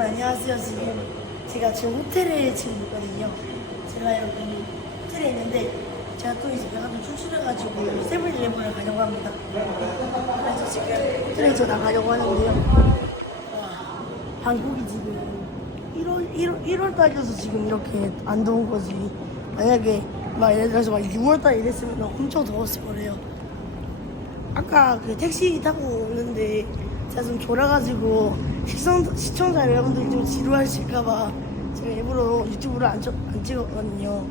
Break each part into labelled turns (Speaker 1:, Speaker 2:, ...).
Speaker 1: 여러분 안녕하세요. 지금 제가 지금 호텔에 지금 있거든요. 제가 여기 호텔에 있는데 제가 또 이제 좀 출출해가지고 세븐일레븐을 가려고 합니다. 그래서 지금 호텔에서 나가려고 하는데요. 와, 방콕이 지금 1월 1월 1월 달이어서 지금 이렇게 안 더운 거지. 만약에 막 예를 들어서 막 6월 달 이랬으면 엄청 더웠을 거래요. 아까 그 택시 타고 오는데 제가 좀 졸아가지고 시청, 시청자 여러분들이 좀 지루하실까봐 제가 일부러 유튜브를 안, 찍- 안 찍었거든요.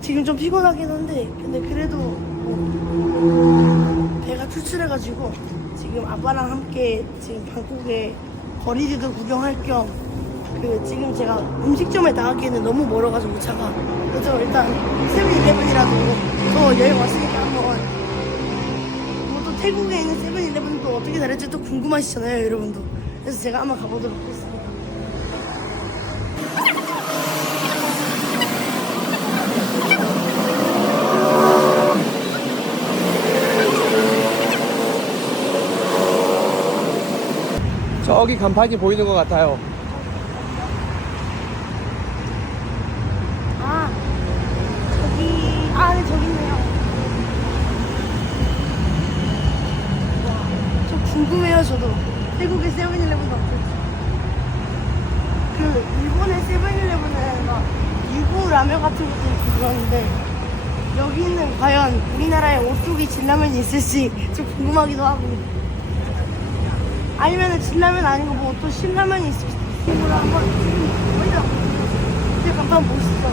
Speaker 1: 지금 좀 피곤하긴 한데 근데 그래도 뭐 배가 출출해가지고 지금 아빠랑 함께 지금 방콕에 거리들도 구경할 겸 그 지금 제가 음식점에 나가기에는 너무 멀어가지고 차가 그래서 일단 세븐일레븐이라도 또 여행 또 태국에 있는 세븐일레븐 또 어떻게 다를지 또 궁금하시잖아요, 여러분도. 그래서 제가 한번 가보도록 하겠습니다.
Speaker 2: 저기 간판이 보이는 것 같아요.
Speaker 1: 아, 저기, 아, 네, 저기 있네요. 와, 저 궁금해요, 저도. 태국의 세븐일레븐 어떨지. 그, 일본의 세븐일레븐은 막, 유부 라면 같은 것도 그러는데, 여기는 과연 우리나라에 오뚜기 진라면이 있을지 좀 궁금하기도 하고. 아니면은 진라면 아니고 뭐 또 신라면이 있을지. 이거를 한번, 먼저, 제 간판 보시죠.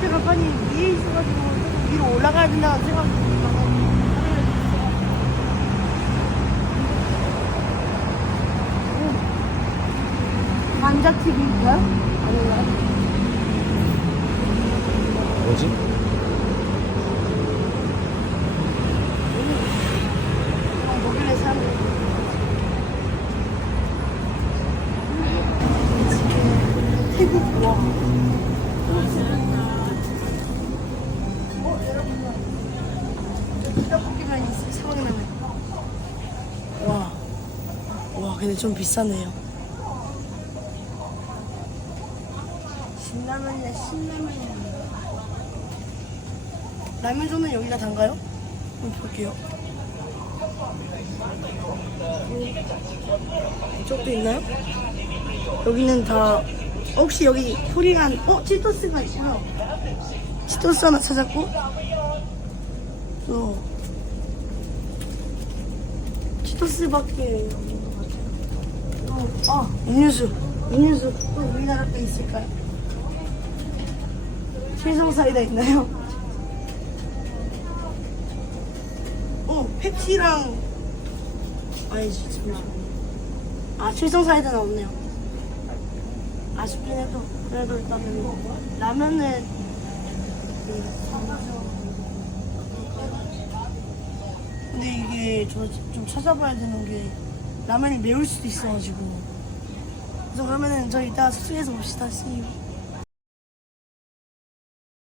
Speaker 1: 제 간판이 위에 있어가지고 위로 올라가야 된다는 생각이 듭니다. 감자튀김인가요? 아닌가요?
Speaker 2: 뭐지?
Speaker 1: 아, 뭐길래 사람들이 지금 태국 와. 어. 떡볶이만. 와. 와, 근데 좀 비싸네요. 신라면이야, 신라면이야. 라면조는 여기가 단가요? 한번 볼게요. 이쪽도 있나요? 여기는 다 혹시 여기 프리한 어 치토스가 있어요. 치토스 하나 찾았고 또 치토스밖에 없는 것 같아요. 또, 아 음료수 음료수 또 우리나라 게 있을까요? 칠성 사이다 있나요? 어 펩시랑 아니지 잠시만요. 아 칠성 사이다는 없네요. 아쉽긴 해도 그래도 일단은 라면은 근데 이게 저 좀 찾아봐야 되는 게 라면이 매울 수도 있어가지고 그래서 그러면은 저 이따 숙소에서 봅시다 스님